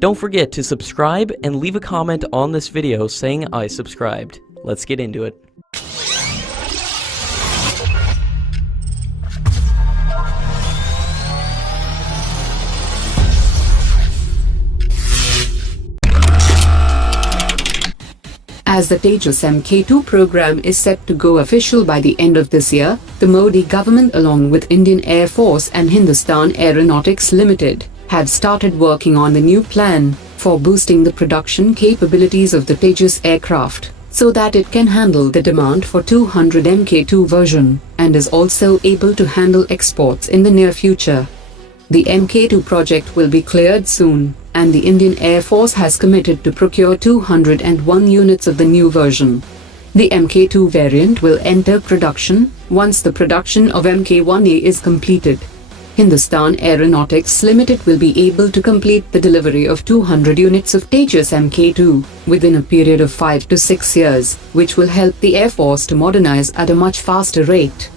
Don't forget to subscribe and leave a comment on this video saying I subscribed. Let's get into it. As the Tejas MK2 program is set to go official by the end of this year, the Modi government along with Indian Air Force and Hindustan Aeronautics Limited have started working on the new plan for boosting the production capabilities of the Tejas aircraft so that it can handle the demand for 200 MK2 version and is also able to handle exports in the near future. The MK2 project will be cleared soon, and the Indian Air Force has committed to procure 201 units of the new version. The MK2 variant will enter production once the production of Mk1A is completed. Hindustan Aeronautics Limited will be able to complete the delivery of 200 units of Tejas MK2 within a period of 5 to 6 years, which will help the Air Force to modernize at a much faster rate.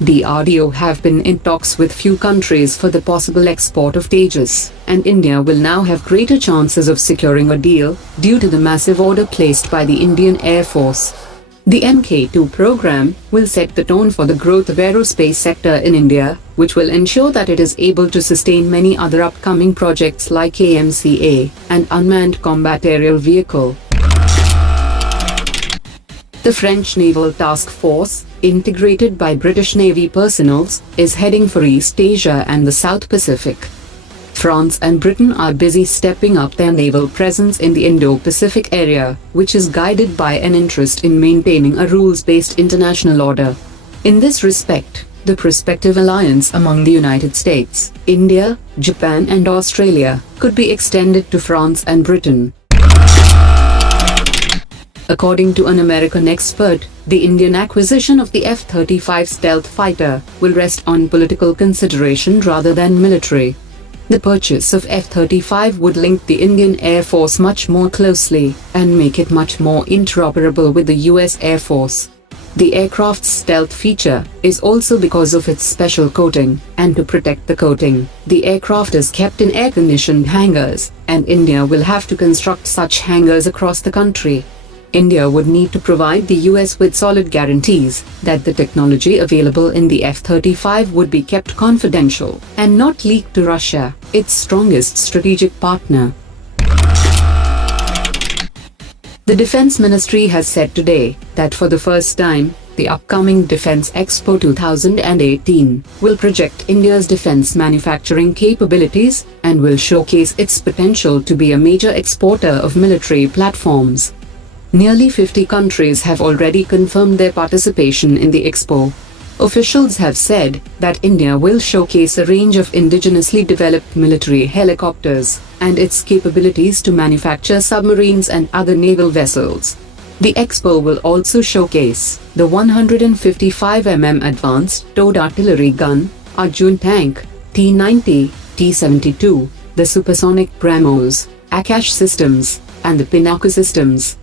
The RDO have been in talks with few countries for the possible export of Tejas, and India will now have greater chances of securing a deal due to the massive order placed by the Indian Air Force. The MK2 program will set the tone for the growth of aerospace sector in India, which will ensure that it is able to sustain many other upcoming projects like AMCA and Unmanned Combat Aerial Vehicle. The French Naval Task Force, integrated by British Navy personnel, is heading for East Asia and the South Pacific. France and Britain are busy stepping up their naval presence in the Indo-Pacific area, which is guided by an interest in maintaining a rules-based international order. In this respect, the prospective alliance among the United States, India, Japan and Australia could be extended to France and Britain. According to an American expert, the Indian acquisition of the F-35 stealth fighter will rest on political consideration rather than military. The purchase of F-35 would link the Indian Air Force much more closely and make it much more interoperable with the US Air Force. The aircraft's stealth feature is also because of its special coating, and to protect the coating, the aircraft is kept in air-conditioned hangars, and India will have to construct such hangars across the country. India would need to provide the US with solid guarantees that the technology available in the F-35 would be kept confidential and not leaked to Russia, its strongest strategic partner. The Defense Ministry has said today that for the first time, the upcoming Defense Expo 2018 will project India's defense manufacturing capabilities and will showcase its potential to be a major exporter of military platforms. Nearly 50 countries have already confirmed their participation in the Expo. Officials have said that India will showcase a range of indigenously developed military helicopters and its capabilities to manufacture submarines and other naval vessels. The Expo will also showcase the 155 mm Advanced Towed Artillery Gun, Arjun Tank, T-90, T-72, the supersonic BrahMos, Akash systems, and the Pinaka systems.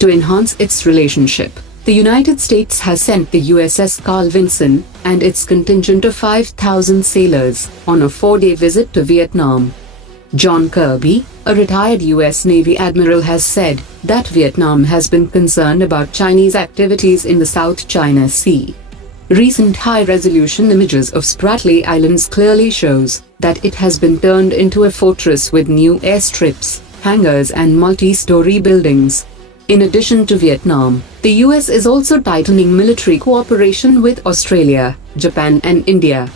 To enhance its relationship, the United States has sent the USS Carl Vinson and its contingent of 5,000 sailors on a 4-day visit to Vietnam. John Kirby, a retired US Navy admiral, has said that Vietnam has been concerned about Chinese activities in the South China Sea. Recent high-resolution images of Spratly Islands clearly shows that it has been turned into a fortress with new airstrips, hangars and multi-story buildings. In addition to Vietnam, the US is also tightening military cooperation with Australia, Japan and India.